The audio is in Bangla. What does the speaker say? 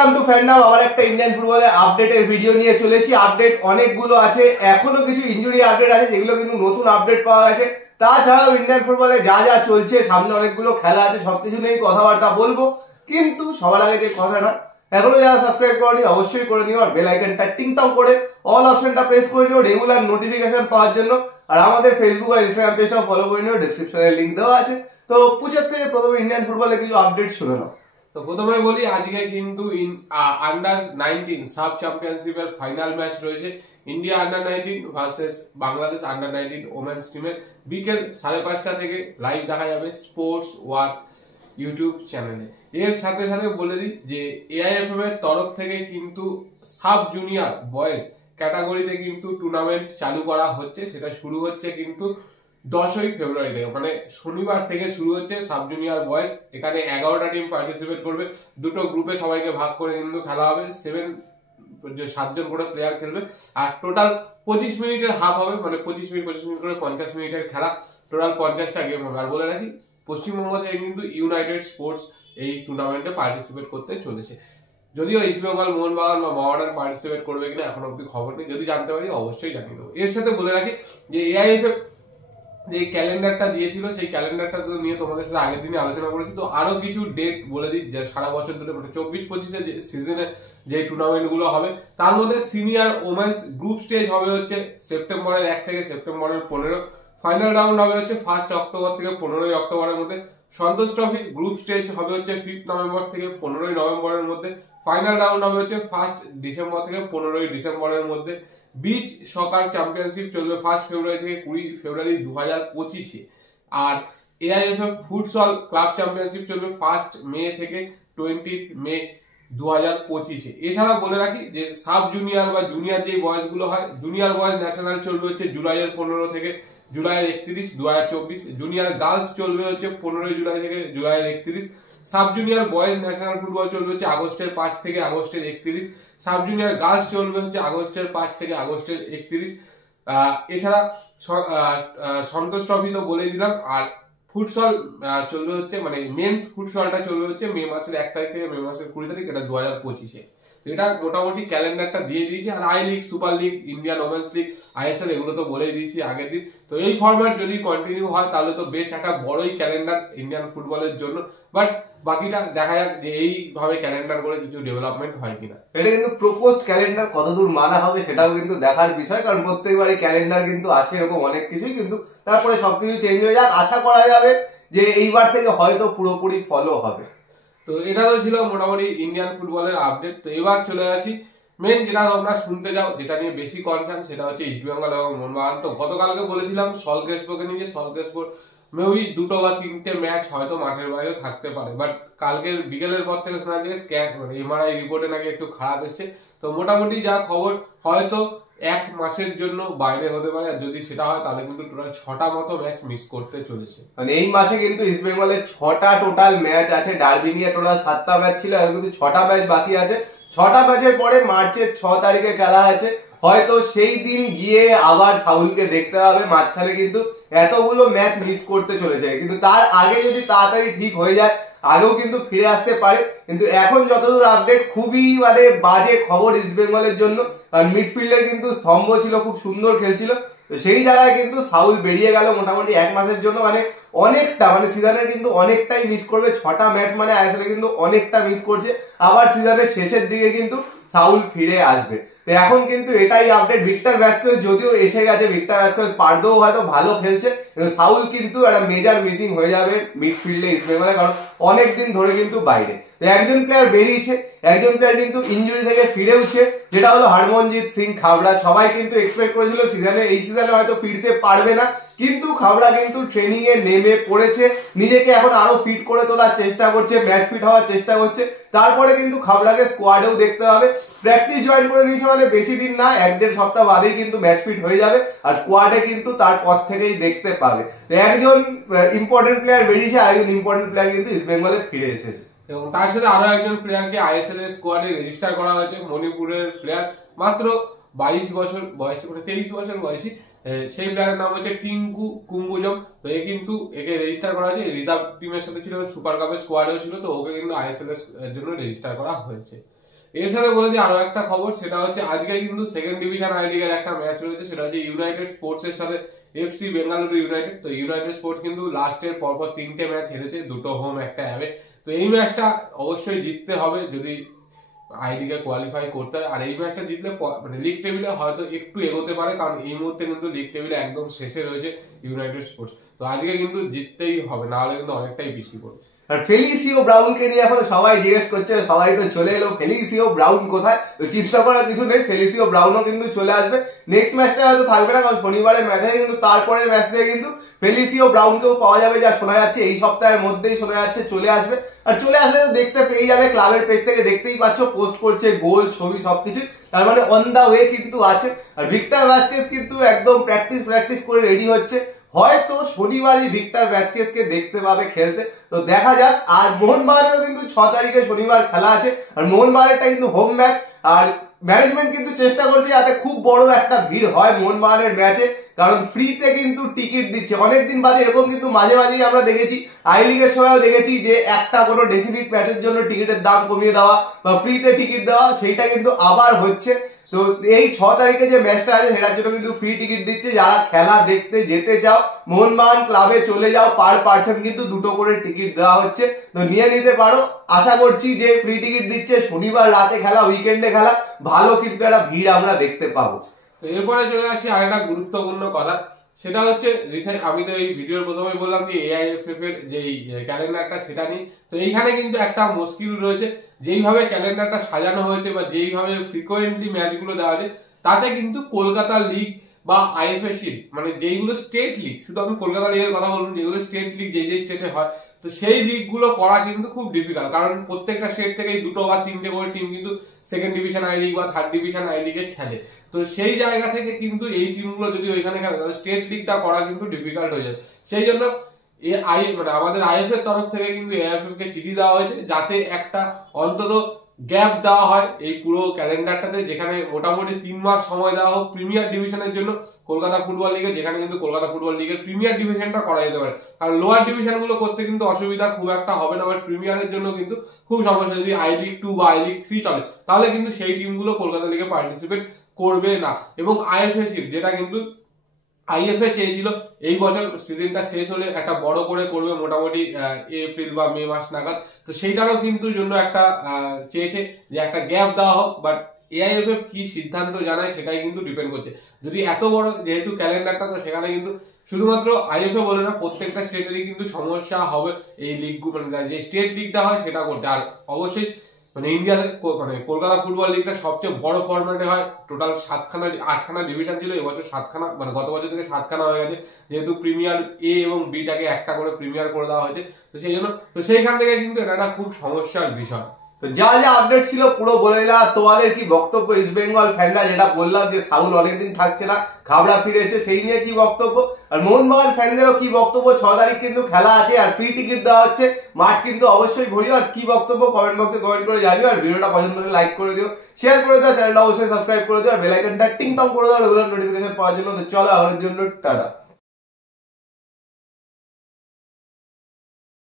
Welcome to fandom. আবার একটা ইন্ডিয়ান ফুটবলের আপডেটের ভিডিও নিয়ে চলে এসেছি। আপডেট অনেকগুলো আছে, এখনো কিছু ইনজুরি আপডেট আছে যেগুলো কিন্তু নতুন আপডেট পাওয়া গেছে। তাছাড়াও ইন্ডিয়ান ফুটবলে যা যা চলছে, সামনে অনেকগুলো খেলা আছে, সবকিছু নিয়ে কথাবার্তা বলবো। কিন্তু সবার আগে যে কথাটা, এখনো যারা সাবস্ক্রাইব করেনি অবশ্যই করে নিও, আর বেল আইকনটা টিংটং করে অল অপশনটা প্রেস করে নিও রেগুলার নোটিফিকেশন পাওয়ার জন্য। আর আমাদের ফেসবুক আর ইনস্টাগ্রাম পেজটাও ফলো করে নিও, ডেসক্রিপশনে লিংক দেওয়া আছে। তো পুজোর থেকে প্রথমে ইন্ডিয়ান ফুটবলে কিছু আপডেট শুনে নাও। তো প্রথমে বলি, আজকে কিন্তু আন্ডার 19 সাব চ্যাম্পিয়নশিপের ফাইনাল ম্যাচ রয়েছে। India under 19 versus Bangladesh under 19 women's টিমের। বিকেল 5:30 থেকে লাইভ দেখা যাবে স্পোর্টস ওয়ার্ক ইউটিউব চ্যানেলে। এর সাথে সাথে বলে দিই যে এআইএফএফ এর তরফ থেকে কিন্তু সাব জুনিয়র বয়েজ ক্যাটাগরিতে কিন্তু টুর্নামেন্ট চালু করা হচ্ছে। সেটা শুরু হচ্ছে কিন্তু 10ই ফেব্রুয়ারি থেকে, মানে শনিবার থেকে শুরু হচ্ছে সাব জুনিয়র বয়েজ। এখানে 11টা টিম পার্টিসিপেট করবে, দুটো গ্রুপে সবাইকে ভাগ করে কিন্তু খেলা হবে। 7জন করে প্লেয়ার খেলবে, আর টোটাল 25 মিনিটের হাফ হবে, মানে 25 মিনিট করে 50 মিনিটের খেলা, টোটাল 50টা গেম হবে। আর বলে রাখি, পশ্চিমবঙ্গ থেকে কিন্তু ইউনাইটেড স্পোর্টস এই টুর্নামেন্টে পার্টিসিপেট করতে চলেছে। যদিও ইস্ট বেঙ্গল, মোহনবাগান বা মহামেডান পার্টিসিপেট করবে কিনা এখন অব্দি খবর নেই, যদি জানতে পারি অবশ্যই জানিয়ে দেবো। এর সাথে বলে রাখি যে এআইএফএফ যে ক্যালেন্ডারটা দিয়েছিল, সেই ক্যালেন্ডারটা নিয়ে তোমাদের সাথে আগের দিনে আলোচনা করেছি। তো আরো কিছু ডেট বলে দিই, যে সারা বছর ধরে, মানে 24-25 যে সিজনে যে টুর্নামেন্ট গুলো হবে, তার মধ্যে সিনিয়র ওমেন্স গ্রুপ স্টেজ হবে হচ্ছে সেপ্টেম্বরের 1 থেকে সেপ্টেম্বরের 15। ফাইনাল রাউন্ড হবে হচ্ছে 1 অক্টোবর থেকে 15 অক্টোবরের মধ্যে। সন্তোষ ট্রফি গ্রুপ স্টেজ হবে হচ্ছে 5 নভেম্বর থেকে 15 নভেম্বরের মধ্যে। ফাইনাল রাউন্ড হবে হচ্ছে 1 ডিসেম্বর থেকে 15 ডিসেম্বরের মধ্যে। বিচ সকার চ্যাম্পিয়নশিপ চলবে 1 ফেব্রুয়ারি থেকে 20 ফেব্রুয়ারি 2025-এ। আর এআইএফএফ ফুটসল ক্লাব চ্যাম্পিয়নশিপ চলবে 1 মে থেকে 20 মে 2025-এ। এছাড়া বলে রাখি যে সাব জুনিয়র বা জুনিয়র যে বয়স গুলো হয়, জুনিয়র বয়স ন্যাশনাল চলবে হচ্ছে জুলাইয়ের 15 থেকে জুলাইয়ের 31, 2024। জুনিয়র গার্লস চলবে হচ্ছে 15 জুলাই থেকে জুলাইয়ের 31। Sub junior boys national football চলবে হচ্ছে আগস্টের 5 থেকে আগস্টের 31। সাব জুনিয়র গার্লস চলবে হচ্ছে আগস্টের 5 থেকে আগস্টের 31। এছাড়া সন্তোষ ট্রফি তো বলে দিলাম। আর ফুটসল চলবে হচ্ছে, মানে মেন্স ফুটসলটা চলবে হচ্ছে মে মাসের 1 তারিখ থেকে মে মাসের 20 তারিখ, এটা 2025-এ। এটা মোটামুটি ক্যালেন্ডারটা দিয়ে দিয়েছি। আর I league, super league, Indian women's league, ISL, এগুলো তো বলেই দিয়েছি আগের দিন। তো এই ফরম্যাট যদি কন্টিনিউ হয় তাহলে তো বেশ একটা বড়ই ক্যালেন্ডার ইন্ডিয়ান ফুটবলের জন্য। বাট বাকিটা দেখা যাক যে এইভাবে ক্যালেন্ডার করে কিছু ডেভেলপমেন্ট হয় কিনা। এটা কিন্তু প্রপোজড ক্যালেন্ডার কতদূর মানা হবে সেটাও কিন্তু দেখার বিষয়, কারণ প্রত্যেকবারই ক্যালেন্ডার কিন্তু আসে এরকম অনেক কিছুই, কিন্তু তারপরে সবকিছু চেঞ্জ হয়ে যাক। আশা করা যাবে যে এইবার থেকে হয়তো পুরোপুরি ফলো হবে। তো এটা তো ছিল মোটামুটি ইন্ডিয়ান ফুটবলের আপডেট। তো এবার চলে আসি মেন যেটা তোমরা শুনতে যাও, যেটা নিয়ে বেশি কনসার্ন, সেটা হচ্ছে ইস্ট বেঙ্গল এবং মোহনবাগান। তো গতকালকে বলেছিলাম সল্টক্রেসপোকে নিয়ে, সল্টক্রেসপোর মেবি 2 বা 3টে ম্যাচ হয়তো মাঠের বাইরে থাকতে পারে। বাট কালকের বিকেলের পর থেকে শোনা যায় স্ক্যান, মানে এমআরআই রিপোর্টে নাকি একটু খারাপ এসছে। তো মোটামুটি যা খবর, হয়তো 1 মাসের জন্য বাইরে হতে পারে। আর যদি সেটা হয় তাহলে কিন্তু টোটাল 6টা মতো ম্যাচ মিস করতে চলেছে। মানে এই মাসে কিন্তু ইস্ট বেঙ্গলের 6টা টোটাল ম্যাচ আছে। ডার্বি নিয়ে টোটাল 7টা ম্যাচ ছিল, এখন কিন্তু 6টা ম্যাচ বাকি আছে। 6টা ম্যাচের পরে মার্চের 6 তারিখে খেলা আছে। হয়তো সেই দিন গিয়ে আবার সাউলকে দেখতে হবে। মাঝখানে কিন্তু এতগুলো ম্যাচ মিস করতে চলেছে, কিন্তু তার আগে যদি তাড়াতাড়ি ঠিক হয়ে যায় আগেও কিন্তু ফিরে আসতে পারে। কিন্তু এখন যতদূর আপডেট, খুবই মানে বাজে খবর ইস্ট বেঙ্গলের জন্য। আর মিডফিল্ডের কিন্তু স্তম্ভ ছিল, খুব সুন্দর খেলছিল, তো সেই জায়গায় কিন্তু সাউল বেরিয়ে গেল মোটামুটি 1 মাসের জন্য। মানে অনেকটা, মানে সিজনের কিন্তু অনেকটাই মিস করবে। 6টা ম্যাচ মানে আইএসএল কিন্তু অনেকটা মিস করছে। আবার সিজনের শেষের দিকে কিন্তু সাউল ফিরে আসবে। তো এখন কিন্তু এটাই আপডেট। ভিক্টর ভ্যাসকেজ যদিও এসে গেছে, ভিক্টর ভ্যাসকেজ পার্দো হয়তো ভালো খেলছে, কিন্তু সাউল কিন্তু একটা মেজর মিসিং হয়ে যাবে মিডফিল্ডে ইস্ট বেঙ্গলে, কারণ অনেকদিন ধরে কিন্তু বাইরে। তো একজন প্লেয়ার বেরিয়েছে, একজন প্লেয়ার কিন্তু ইনজুরি থেকে ফিরে উঠছে, যেটা হলো হরমনজিৎ সিং খাবড়া। সবাই কিন্তু এক্সপেক্ট করেছিল এই সিজনে হয়তো ফিরতে পারবে না, কিন্তু খাবড়া কিন্তু ট্রেনিং এ নেমে পড়েছে, নিজেকে এখন আরো ফিট করে তোলার চেষ্টা করছে, ম্যাচ ফিট হওয়ার চেষ্টা করছে। তারপরে কিন্তু খাবড়াকে স্কোয়াডেও দেখতে হবে। প্র্যাকটিস জয়েন করে নিয়েছে, মানে বেশি দিন না, 1-1.5 সপ্তাহ বাদেই কিন্তু ম্যাচ ফিট হয়ে যাবে। আর স্কোয়াডে কিন্তু তারপর থেকেই দেখতে পাবে। তো একজন ইম্পর্টেন্ট প্লেয়ার বেরিয়েছে, আর একজন ইম্পর্টেন্ট প্লেয়ার কিন্তু ইস্ট বেঙ্গলে ফিরে এসেছে। এবং তার সাথে আরো একজন প্লেয়ারকে আইএসএল এর স্কোয়াডে রেজিস্টার করা হয়েছে, মণিপুরের প্লেয়ার, মাত্র 22 বছর বয়সী, 23 বছর বয়সী। সেই প্লেয়ারের নাম হচ্ছে টিঙ্কু কুম্বুজম। তো কিন্তু একে রেজিস্টার করা হয়েছে, রিজার্ভ টিমের সাথে ছিল, সুপার কাপের স্কোয়াডেও ছিল। তো ওকে কিন্তু আইএসএল এর জন্য রেজিস্টার করা হয়েছে। এর সাথে বলে দিই আরো একটা খবর, সেটা হচ্ছে আজকে কিন্তু সেকেন্ড ডিভিশন আই লিগের একটা ম্যাচ রয়েছে, সেটা হচ্ছে ইউনাইটেড স্পোর্টস এর সাথে এফসি বেঙ্গালুরু ইউনাইটেড। তো ইউনাইটেড স্পোর্টস কিন্তু লাস্টের পরপর 3টে ম্যাচ হেরেছে, 2টো হোম 1টা অ্যাওয়ে। তো এই ম্যাচটা অবশ্যই জিততে হবে যদি আই লিগে কোয়ালিফাই করতে হয়। আর এই ম্যাচটা জিতলে মানে লিগ টেবিলে হয়তো একটু এগোতে পারে, কারণ এই মুহূর্তে কিন্তু লিগ টেবিলে একদম শেষে রয়েছে ইউনাইটেড স্পোর্টস। তো আজকে কিন্তু জিততেই হবে, না হলে কিন্তু অনেকটাই পিছিয়ে পড়বে। আর ফেলিসিও ব্রাউনকে নিয়ে এখন সবাই জিজ্ঞেস করছে, সবাই তো চলে এলো, ফেলিসিও ব্রাউন কোথায়? তো চিন্তা করার কিছু নেই, ফেলিসিও ব্রাউনও কিন্তু চলে আসবে। নেক্সট ম্যাচটা হয়তো থাকবে না, কারণ শনিবারের ম্যাচে কিন্তু তারপরের ম্যাচ থেকে কিন্তু ফেলিসিও ব্রাউনকেও পাওয়া যাবে, যা শোনা যাচ্ছে এই সপ্তাহের মধ্যেই শোনা যাচ্ছে চলে আসবে। আর চলে আসলে তো দেখতে পেয়ে যাবে, ক্লাবের পেজ থেকে দেখতেই পাচ্ছ পোস্ট করছে, গোল ছবি সবকিছু, তার মানে অন দা ওয়ে কিন্তু আছে। আর ভিক্টর ভাস্কেস কিন্তু একদম প্র্যাকটিস করে রেডি হচ্ছে, হয়তো শনিবারই ভিক্টর ভ্যাসকেজকে দেখতে পাবে খেলতে। তো দেখা যাক। আর মোহনবাগানেরও কিন্তু 6 তারিখে শনিবার খেলা আছে, আর মোহনবাগানেরটা কিন্তু হোম ম্যাচ। আর ম্যানেজমেন্ট কিন্তু চেষ্টা করছে যাতে খুব বড় একটা ভিড় হয় মোহনবাগানের ম্যাচে, কারণ ফ্রিতে কিন্তু টিকিট দিচ্ছে অনেকদিন বাদে। এরকম কিন্তু মাঝে মাঝেই আমরা দেখেছি, আই লিগের সময়ও দেখেছি যে একটা কোনো ডেফিনিট ম্যাচের জন্য টিকিটের দাম কমিয়ে দেওয়া বা ফ্রিতে টিকিট দেওয়া, সেইটা কিন্তু আবার হচ্ছে। তো এই 6 তারিখে যে ম্যাচটা আছে সেটার জন্য কিন্তু ফ্রি টিকিট দিচ্ছে। যারা খেলা দেখতে যেতে চাও মোহনবাগান ক্লাবে চলে যাও, পার পার্সন কিন্তু 2টো করে টিকিট দেওয়া হচ্ছে, তো নিয়ে নিতে পারো। আশা করছি যে ফ্রি টিকিট দিচ্ছে, শনিবার রাতে খেলা, উইকেন্ডে খেলা, ভালো কিন্তু একটা ভিড় আমরা দেখতে পাবো। এরপরে চলে আসি আরেকটা গুরুত্বপূর্ণ কথা, সেটা হচ্ছে আমি তো এই ভিডিওর প্রথমে বললাম যে এআইএফএফ এর যে ক্যালেন্ডারটা সেটা নিয়ে। তো এইখানে কিন্তু একটা মুশকিল রয়েছে, যেইভাবে ক্যালেন্ডারটা সাজানো হয়েছে বা যেইভাবে ফ্রিকোয়েন্টলি ম্যাচগুলো দেওয়া আছে, তাতে কিন্তু কলকাতা লিগ বা আইএফএ মানে যেইগুলো স্টেট লিগ, শুধু আমি কলকাতা লিগের কথা বলবো, যেগুলো স্টেট লিগ যে স্টেটে হয়, তো সেই লিগ গুলো করা কিন্তু খুব ডিফিকাল্ট। কারণ প্রত্যেকটা স্টেট থেকে 2টো বা 3টে করে টিম কিন্তু সেকেন্ড ডিভিশন আই লিগ বা থার্ড ডিভিশন আই লিগে খেলে। তো সেই জায়গা থেকে কিন্তু এই টিমগুলো যদি ওইখানে খেলে, তাহলে স্টেট লিগটা করা কিন্তু ডিফিকাল্ট হয়ে যায়। সেই জন্য মানে আমাদের আইএফএ এর তরফ থেকে কিন্তু এআইএফএফ কে চিঠি দেওয়া হয়েছে, যাতে একটা অন্তত গ্যাপ দেওয়া হয় এই পুরো ক্যালেন্ডারটাতে, যেখানে মোটামুটি 3 মাস সময় দেওয়া হোক প্রিমিয়ার ডিভিশনের জন্য কলকাতা ফুটবল লিগে, যেখানে কিন্তু কলকাতা ফুটবল লিগের প্রিমিয়ার ডিভিশনটা করা যেতে পারে। আর লোয়ার ডিভিশন গুলো করতে কিন্তু অসুবিধা খুব একটা হবে না, বাট প্রিমিয়ারের জন্য কিন্তু খুব সমস্যা। যদি আই লিগ 2 বা আই লিগ 3 চলে, তাহলে কিন্তু সেই টিমগুলো কলকাতা লিগে পার্টিসিপেট করবে না। এবং আইএফএ যেটা কিন্তু আইএফএ চেয়েছিল এই বছর সিজনটা শেষ হলে একটা বড় করে করবে, মোটামুটি এপ্রিল বা মে মাস নাগাদ, তো সেইটারও কিন্তু জন্য একটা চেয়েছে যে একটা গ্যাপ দেওয়া হোক। বাট এআইএফএফ কি সিদ্ধান্ত জানায় সেটাই কিন্তু ডিপেন্ড করছে। যদি এত বড় যেহেতু ক্যালেন্ডারটা, তো সেখানে কিন্তু শুধুমাত্র আইএফএ বলে না, প্রত্যেকটা স্টেটেরই কিন্তু সমস্যা হবে এই লিগ, মানে যে স্টেট লিগটা হয় সেটা করতে। আর অবশ্যই মানে ইন্ডিয়াতে মানে কলকাতা ফুটবল লিগটা সবচেয়ে বড় ফরম্যাটে হয়, টোটাল 8খানা ডিভিশন ছিল, এবছর 7খানা, মানে গত বছর থেকে 7খানা হয়ে গেছে, যেহেতু প্রিমিয়ার এ এবং বিটাকে একটা করে প্রিমিয়ার করে দেওয়া হয়েছে। তো সেই জন্য তো সেইখান থেকে কিন্তু এটা একটা খুব সমস্যার বিষয়। তো যা যা আপডেট ছিল পুরো বলে দিলাম। তোমাদের কি বক্তব্য ইস্ট বেঙ্গল ফ্যানরা, যেটা বললাম যে সাউল অনেকদিন থাকছে না, খাবড়া ফিরেছে, সেই নিয়ে কি বক্তব্য? আর মোহনবাগান ফ্যানদেরও কি বক্তব্য? 6 তারিখ কিন্তু খেলা আছে আর ফ্রি টিকিট দেওয়া হচ্ছে, মাঠ কিন্তু অবশ্যই ভরিও। আর কি বক্তব্য কমেন্ট বক্সে কমেন্ট করে জানিও। আর ভিডিওটা পছন্দ হলে লাইক করে দিও, শেয়ার করে দাও, চ্যানেলটা অবশ্যই সাবস্ক্রাইব করে দিও, আর বেল আইকনটা টিং টং করে দাও রেগুলার নোটিফিকেশন পাওয়ার জন্য। তো চলো আমার জন্য টাটা।